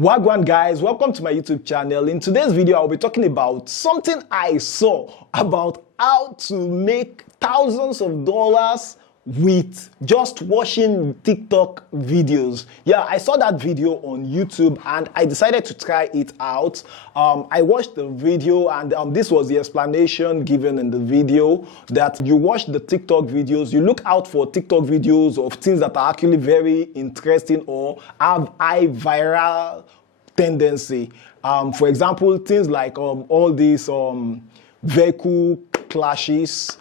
Wagwan guys, welcome to my YouTube channel. In today's video, I'll be talking about something I saw about how to make thousands of dollars with just watching TikTok videos. Yeah, I saw that video on YouTube and I decided to try it out. I watched the video and this was the explanation given in the video, that you watch the TikTok videos, you look out for TikTok videos of things that are actually very interesting or have high viral tendency. For example, things like all these vehicle crashes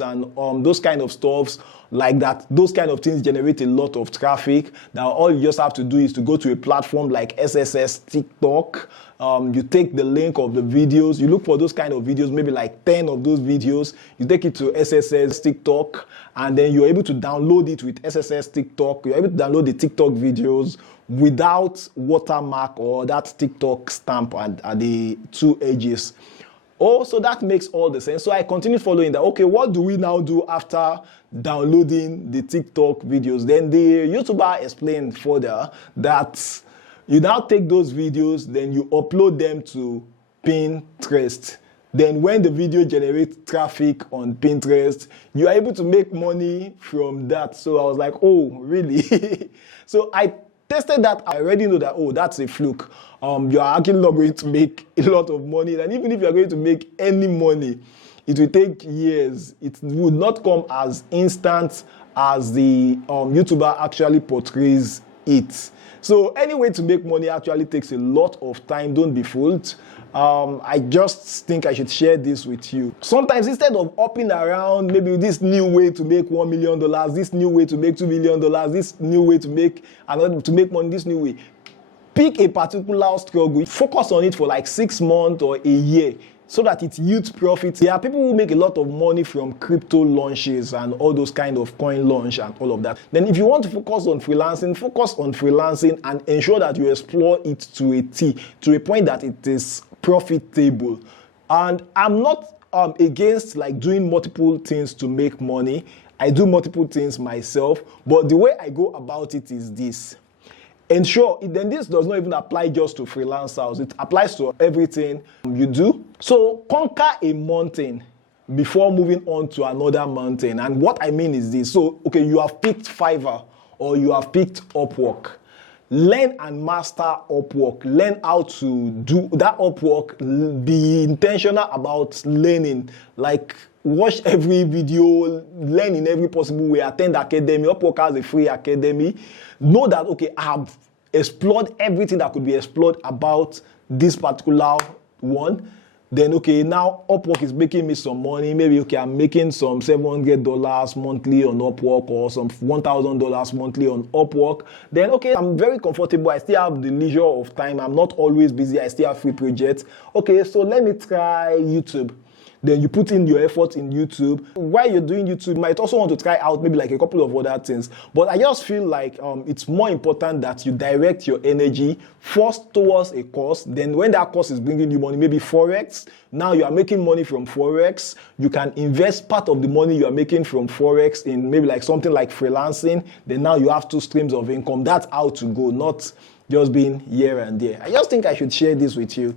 and those kind of stuffs like that. Those kind of things generate a lot of traffic. Now all you just have to do is to go to a platform like SSS TikTok. You take the link of the videos, you look for those kind of videos, maybe like 10 of those videos, you take it to SSS TikTok, and then you're able to download it with SSS TikTok. You're able to download the TikTok videos without watermark or that TikTok stamp at the two edges. Oh, so that makes all the sense. So I continued following that. Okay, what do we now do after downloading the TikTok videos? Then the YouTuber explained further that you now take those videos, then you upload them to Pinterest. Then when the video generates traffic on Pinterest, you are able to make money from that. So I was like, oh, really? So I tested that. I already know that, oh, that's a fluke. You are actually not going to make a lot of money. And even if you are going to make any money, it will take years. It would not come as instant as the YouTuber actually portrays it. So any way to make money actually takes a lot of time. Don't be fooled. I just think I should share this with you. Sometimes instead of hopping around, maybe this new way to make $1 million, this new way to make $2 million, this new way to make money, this new way, pick a particular struggle, focus on it for like 6 months or a year, so that it yields profits. There are people who make a lot of money from crypto launches and all those kind of coin launch and all of that. Then if you want to focus on freelancing and ensure that you explore it to a T, to a point that it is profitable. And I'm not against like doing multiple things to make money. I do multiple things myself, but the way I go about it is this. Ensure, then this does not even apply just to freelancers, it applies to everything you do. So conquer a mountain before moving on to another mountain. And what I mean is this. So, okay, you have picked Fiverr or you have picked Upwork. Learn and master Upwork. Learn how to do that Upwork. Be intentional about learning. Like, watch every video, learn in every possible way, attend academy. Upwork has a free academy. Know that, okay, I have explored everything that could be explored about this particular one. Then, okay, now Upwork is making me some money. Maybe, okay, I'm making some $700 monthly on Upwork or some $1,000 monthly on Upwork. Then, okay, I'm very comfortable. I still have the leisure of time. I'm not always busy. I still have free projects. Okay, so let me try YouTube. Then you put in your effort in YouTube. While you're doing YouTube, you might also want to try out maybe like a couple of other things. But I just feel like it's more important that you direct your energy first towards a course. Then when that course is bringing you money, maybe Forex, now you are making money from Forex. You can invest part of the money you are making from Forex in maybe like something like freelancing. Then now you have 2 streams of income. That's how to go, not just being here and there. I just think I should share this with you.